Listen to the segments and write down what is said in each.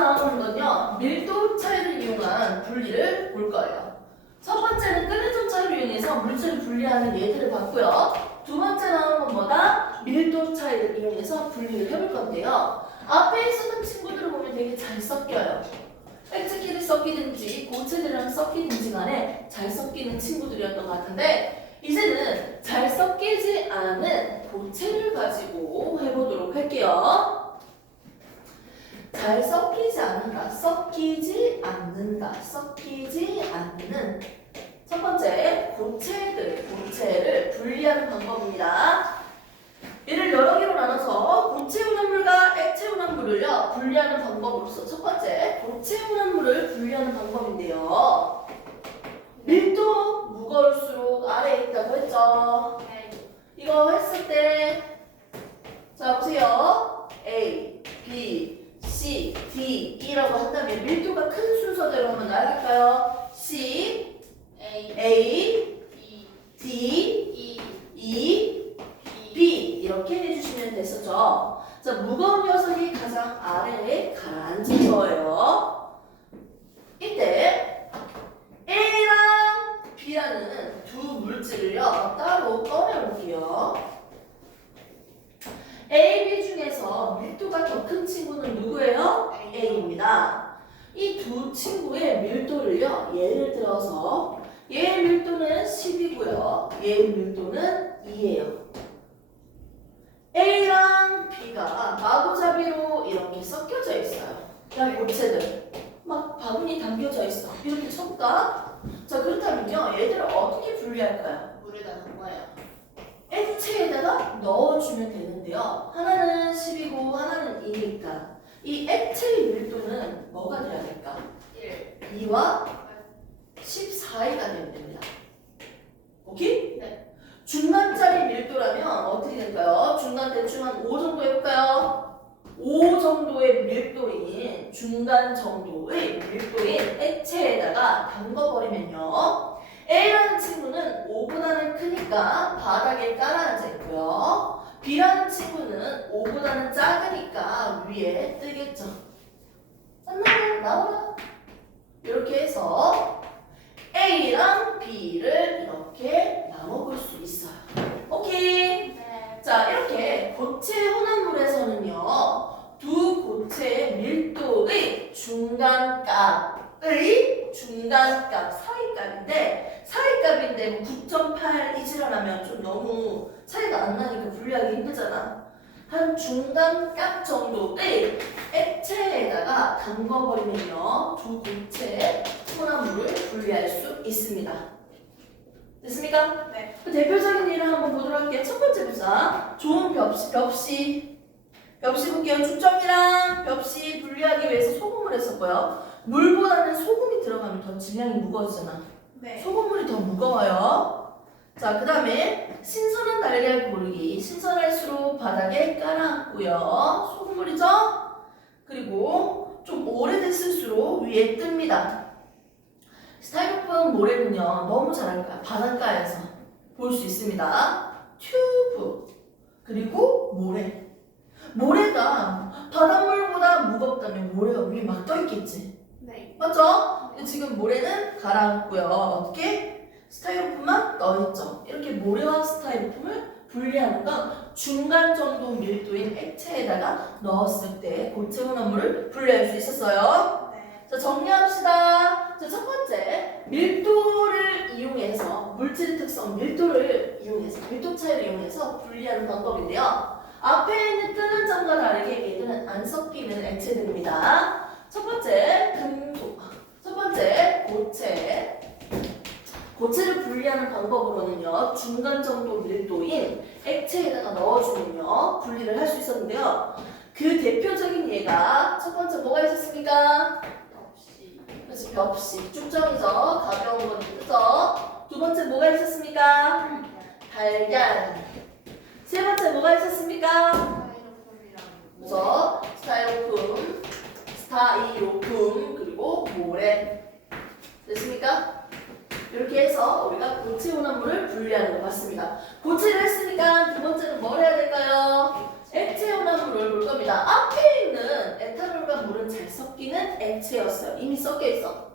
나오는 건요, 밀도 차이를 이용한 분리를 볼 거예요. 첫 번째는 끓는 점 차이를 이용해서 물질을 분리하는 예들을 봤고요. 두 번째 나오는 건 뭐다? 밀도 차이를 이용해서 분리를 해볼 건데요. 앞에 있었던 친구들을 보면 되게 잘 섞여요. 액체끼리 섞이든지 고체들이랑 섞이든지 간에 잘 섞이는 친구들이었던 것 같은데, 이제는 잘 섞이지 않은 고체를 가지고 해보도록 할게요. 잘 섞이지 않는다, 섞이지 않는다, 섞이지 않는 첫 번째 고체를 분리하는 방법입니다. 얘를 여러 개로 나눠서 고체 혼합물과 액체 혼합물을요 분리하는 방법으로서 첫 번째 고체 혼합물을 분리하는 방법인데요. 밀도 무거울수록 아래에 있다고 했죠. 이거 했을 때 자 보세요. A, B, C, D, E라고 한다면 밀도가 큰 순서대로 한번 나갈까요? C, A, D, E, B 이렇게 해주시면 됐었죠. 자, 무거운 녀석이 가장 아래에 가라앉은 거예요. 이때 A랑 B라는 두 물질을요 따로 꺼내볼게요. A, B 중에서 밀도가 더 큰 친구는 누구예요? A입니다. 이 두 친구의 밀도를요 예를 들어서 얘의 밀도는 10이고요. 얘의 밀도는 2예요. A랑 B가 마구잡이로 이렇게 섞여져 있어요. 그냥 고체들 막 바구니 담겨져 있어. 이렇게 쳐볼까? 자 그렇다면요 얘들을 어떻게 분리할까요? 물에다 넣어요. 액체에다가 넣어주면 되는데요. 하나는 10이고 하나는 2니까 이 액체의 밀도는 뭐가 돼야 될까? 2와 14가 되면 됩니다. 오케이? 네. 중간짜리 밀도라면 어떻게 될까요? 중간 대충 한 5 정도 해볼까요? 5 정도의 밀도인 중간 정도의 밀도인 액체에다가 담궈버리면요. A라는 친구는 5보다는 크니까 바닥에 깔아앉아 있고요. B라는 친구는 5보다는 작으니까 위에 뜨겠죠. 나와라. 이렇게 해서 A랑 B를 이렇게 나눠볼 수 있어요. 오케이. 네. 자, 이렇게 고체 혼합물에서는요, 두 고체의 밀도의 중간값의 중간값, 사이값인데 뭐 9.8 이지라면 좀 너무 차이가 안 나니까 분리하기 힘들잖아. 한 중간값 정도의 액체에다가 담궈버리면요, 두 고체 혼합물을 분리할 수 있습니다. 됐습니까? 네. 그 대표적인 예를 한번 보도록 할게요. 첫 번째 부사 좋은 벽시 볼게요. 죽정이랑 벽시 분리하기 위해서 소금을 했었고요. 물보다는 소금이 들어가면 더 질량이 무거워지잖아. 네. 소금물이 더 무거워요. 자, 그 다음에 신선한 달걀 고르기. 신선할수록 바닥에 깔아앉고요. 소금물이죠? 그리고 좀 오래됐을수록 위에 뜹니다. 스타이로폼 모래는요 너무 잘할까요? 바닷가에서 볼 수 있습니다. 튜브 그리고 모래가 바닷물보다 무겁다면 모래가 위에 막 떠있겠지. 네. 맞죠? 지금 모래는 가라앉고요. 어떻게? 스타이로폼만 떠있죠. 이렇게 모래와 스타이로폼을 분리하는 건 중간 정도 밀도인 액체에다가 넣었을 때 고체 혼합물을 분리할 수 있었어요. 네. 자, 정리합시다. 자, 첫 번째, 밀도를 이용해서, 물질의 특성, 밀도를 이용해서, 밀도 차이를 이용해서 분리하는 방법인데요. 앞에 있는 끄는 점과 다르게 얘들은 안 섞이는 액체들입니다. 첫 번째, 고체를 분리하는 방법으로는요, 중간 정도 밀도인 액체에다가 넣어주면요, 분리를 할 수 있었는데요. 그 대표적인 예가 첫 번째 뭐가 있었습니까? 그렇지, 벽시. 쭉정이죠. 가벼운 거니, 그죠? 두 번째 뭐가 있었습니까? 달걀. 세 번째 뭐가 있었습니까? 그죠? 스타이로폼, 그리고 모래. 됐습니까? 이렇게 해서 우리가 고체 혼합물을 분리하는 것 같습니다. 고체를 했으니까 두 번째는 뭘 해야 될까요? 액체 혼합물을 볼 겁니다. 앞에 있는 에탄올과 물은 잘 섞이는 액체였어요. 이미 섞여 있어.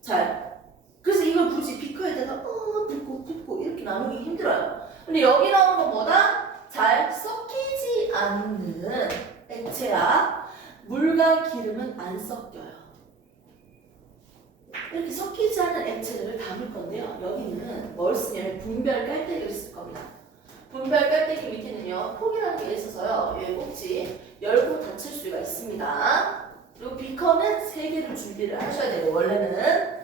잘. 그래서 이걸 굳이 비커에다가 붓고 이렇게 나누기 힘들어요. 근데 여기 나오는 건 뭐다? 잘 섞이지 않는 액체야. 물과 기름은 안 섞여요. 이렇게 섞이지 않는 액체들을 담을 건데요. 여기는 뭘 쓰냐면 분별 깔때기를 쓸 겁니다. 분별 깔때기 밑에는요, 폭이라는 게 있어서요, 여기 꼭지 열고 닫힐 수가 있습니다. 그리고 비커는 3개를 준비를 하셔야 되고, 원래는.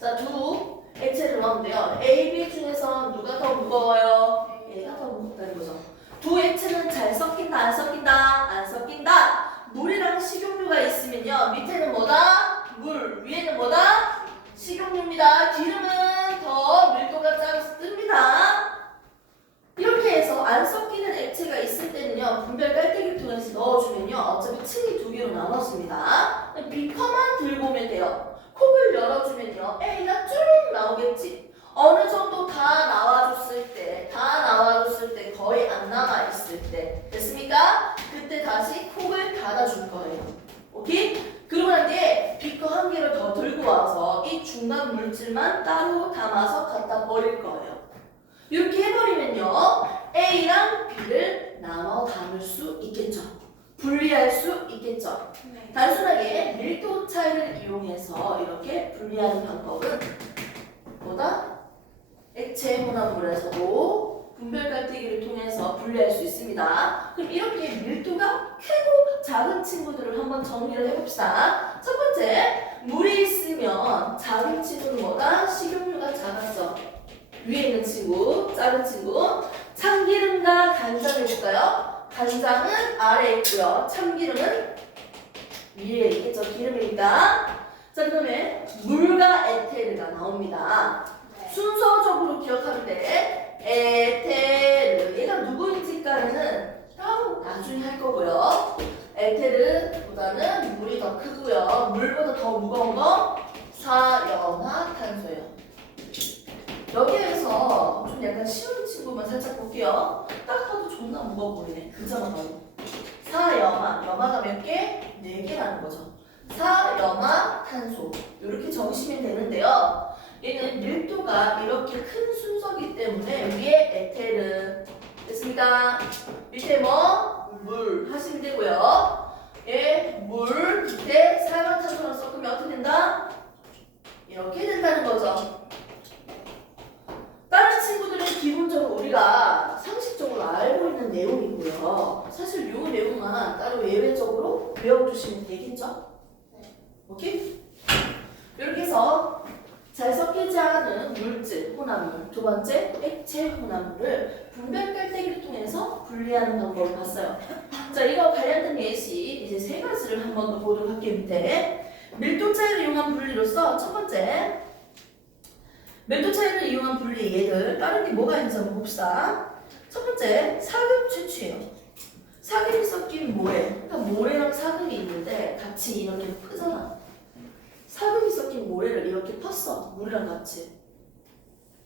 자, 두 액체를 넣었는데요. A, B 중에서 누가 더 무거워요? A가 더 무겁다는 거죠. 두 액체는 잘 섞인다, 안 섞인다? 안 섞인다. 물이랑 식용유가 있으면요, 밑에는 뭐다? 물, 위에는 뭐다? 식용유입니다. 기름은 더 밀도가 작아서 뜹니다. 이렇게 해서 안 섞이는 액체가 있을 때는요, 분별 깔때기를 통해서 넣어주면요, 어차피 층이 2개로 나눠집니다. 비커만 들고 오면 돼요. 콕을 열어주면요, A가 쭉 나오겠지. 어느 정도 다 나와줬을 때 거의 안 남아있을 때 됐습니까? 그때 다시 콕을 닫아줄 거예요. 오케이? 그러고 난 뒤에 비커 1개를 더 들고 와서 이 중간 물질만 따로 담아서 갖다 버릴 거예요. 이렇게 해버리면요, A랑 B를 나눠 담을 수 있겠죠. 분리할 수 있겠죠. 네. 단순하게 밀도 차이를 이용해서 이렇게 분리하는 방법은 뭐다? 액체 혼합물에서도 분별 깔때기를 통해서 분리할 수 있습니다. 그럼 이렇게 밀도가 크고 작은 친구들을 한번 정리를 해봅시다. 첫 번째, 물이 있으면 작은 친구는 뭐다? 식용유가 작았어. 위에 있는 친구, 작은 친구. 참기름과 간장을 볼까요? 간장은 아래에 있고요. 참기름은 위에 있겠죠. 기름이니까. 자, 그다음에 물과 에테르가 나옵니다. 순서적으로 기억하면 돼. 에테르. 얘가 누구인지까지는 따로 나중에 할 거고요. 에테르보다는 물이 더 크고요. 물보다 더 무거운 건 사연화탄소예요. 여기에서 좀 약간 쉬운 친구만 살짝 볼게요. 딱 봐도 존나 무거워 보이네. 그자만 봐도. 사염화가 몇 개? 4개라는 거죠. 사염화탄소. 이렇게 적으시면 되는데요. 얘는 밀도가 이렇게 큰 순서기 때문에 위에 에테르. 됐습니까? 밑에 뭐? 물 하시면 되고요. 물 밑에 사염화탄소랑 섞으면 어떻게 된다? 이렇게 된다는 거죠. 다른 친구들은 기본적으로 우리가 상식적으로 알고 있는 내용이고요. 사실 이 내용만 따로 예외적으로 외워두시면 되겠죠? 오케이? 이렇게 해서 잘 섞이지 않은 물질, 혼합물, 두 번째 액체 혼합물을 분별 깔때기를 통해서 분리하는 방법을 봤어요. 자, 이거 관련된 예시 이제 3가지를 한 번 더 보도록 할게요. 밑에 밀도 차이를 이용한 분리로서 첫 번째, 밀도 차이를 이용한 분리 얘들 다른 게 뭐가 있는지 한번 봅시다. 첫 번째, 사급 채취예요. 사급이 섞인 모래. 그러니까 모래랑 사급이 있는데 같이 이렇게 푸잖아. 사급이 섞인 모래를 이렇게 팠어. 물이랑 같이.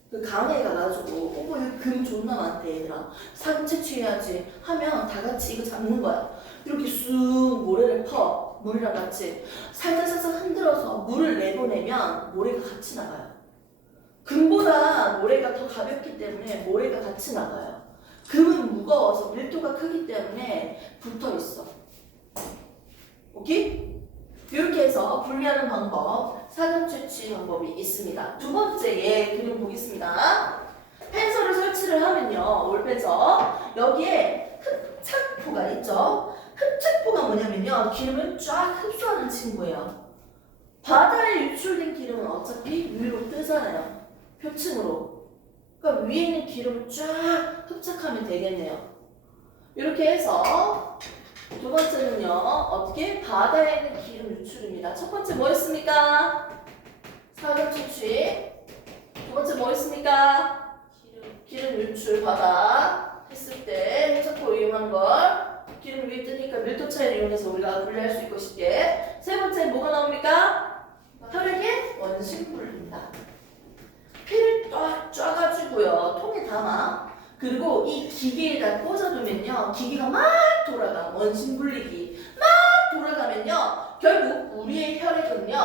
그 강에 가가지고 여기 금 존나 많대 얘들아. 사급 채취해야지 하면 다 같이 이거 잡는 거야. 이렇게 쑥 모래를 퍼. 물이랑 같이. 살짝 흔들어서 물을 내보내면 모래가 같이 나가요. 금보다 모래가 더 가볍기 때문에 모래가 같이 나가요. 금은 무거워서 밀도가 크기 때문에 붙어 있어. 오케이? 이렇게 해서 분리하는 방법, 사급 채취 방법이 있습니다. 두 번째 예 그림 보겠습니다. 펜서를 설치를 하면요, 올펜서 여기에 흡착포가 있죠. 흡착포가 뭐냐면요, 기름을 쫙 흡수하는 친구예요. 바다에 유출된 기름은 어차피 위로 뜨잖아요. 표층으로. 그러니까 위에 있는 기름을 쫙 흡착하면 되겠네요. 이렇게 해서 두 번째는요, 어떻게? 바다에 있는 기름 유출입니다. 첫 번째 뭐였습니까? 사급 채취. 두 번째 뭐였습니까? 기름 유출 바다 했을 때 흡착포 이용한 걸. 기름 위에 뜨니까 밀도 차이를 이용해서 우리가 분리할 수 있고 쉽게. 세 번째 뭐가 나옵니까? 혈액의 원심물입니다. 피를 쫙 쪄가지고요, 통에 담아. 그리고 이 기계에다 꽂아두면요, 기계가 막 돌아가. 원심 분리기 막 돌아가면요. 결국 우리의 혈액은요.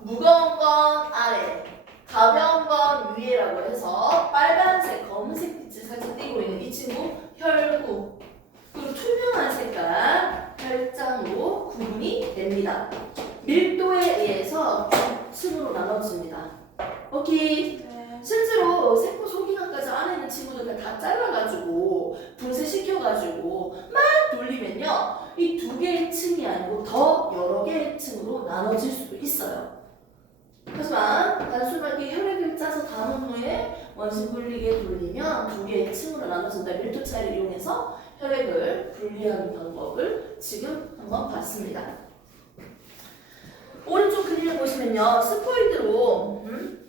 무거운 건 아래, 가벼운 건 위에라고 해서 빨간색, 검은색 빛이 살짝 띄고 있는 이 친구 혈구. 그리고 투명한 색깔 혈장으로 구분이 됩니다. 밀도에 의해서 층으로 나눠집니다. 오케이. 실제로 세포 소기관까지 안에 있는 친구들 다 잘라가지고 분쇄시켜가지고 막 돌리면요. 이 두 개의 층이 아니고 더 여러 개의 층으로 나눠질 수도 있어요. 하지만 단순하게 혈액을 짜서 담은 후에 원심 분리기에 돌리면 두 개의 층으로 나눠진다. 밀도 차이를 이용해서 혈액을 분리하는 방법을 지금 한번 봤습니다. 오른쪽 그림을 보시면요. 스포이드로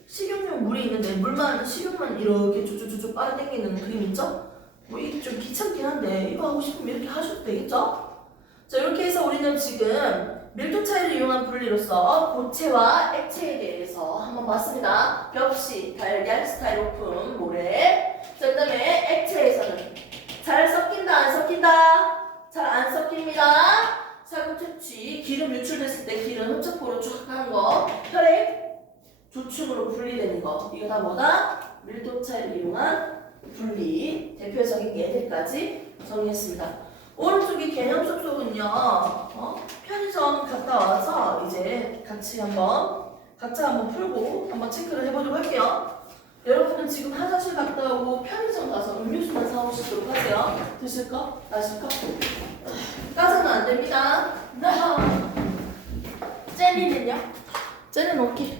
식용용 물이 있는데 물만 식용만 이렇게 쭉쭉쭉 빨아당기는 그림 있죠? 뭐 이게 좀 귀찮긴 한데 이거 하고 싶으면 이렇게 하셔도 되겠죠? 자, 이렇게 해서 우리는 지금 밀도 차이를 이용한 분리로서 고체와 액체에 대해서 한번 봤습니다. 벽시, 달걀, 스타이로폼, 모래. 자, 그 다음에 액체에서는 잘 섞인다, 안 섞인다? 잘 안 섞입니다. 살균 퇴치, 기름 유출됐을 때 기름 흡착포로 쭉 하는 거, 혈액 조충으로 분리되는 거, 이거 다 뭐다? 밀도 차이를 이용한 분리, 대표적인 예들까지 정리했습니다. 오른쪽이 개념 쏙쏙은요, 편의점 갔다 와서 이제 같이 각자 한번 풀고 한번 체크를 해보도록 할게요. 여러분은 지금 화장실 갔다 오고 편의점 가서 음료수만 사오시도록 하세요. 드실 거? 마실 거? 까서는 안 됩니다. 젤리는요? 젤리는 오케이.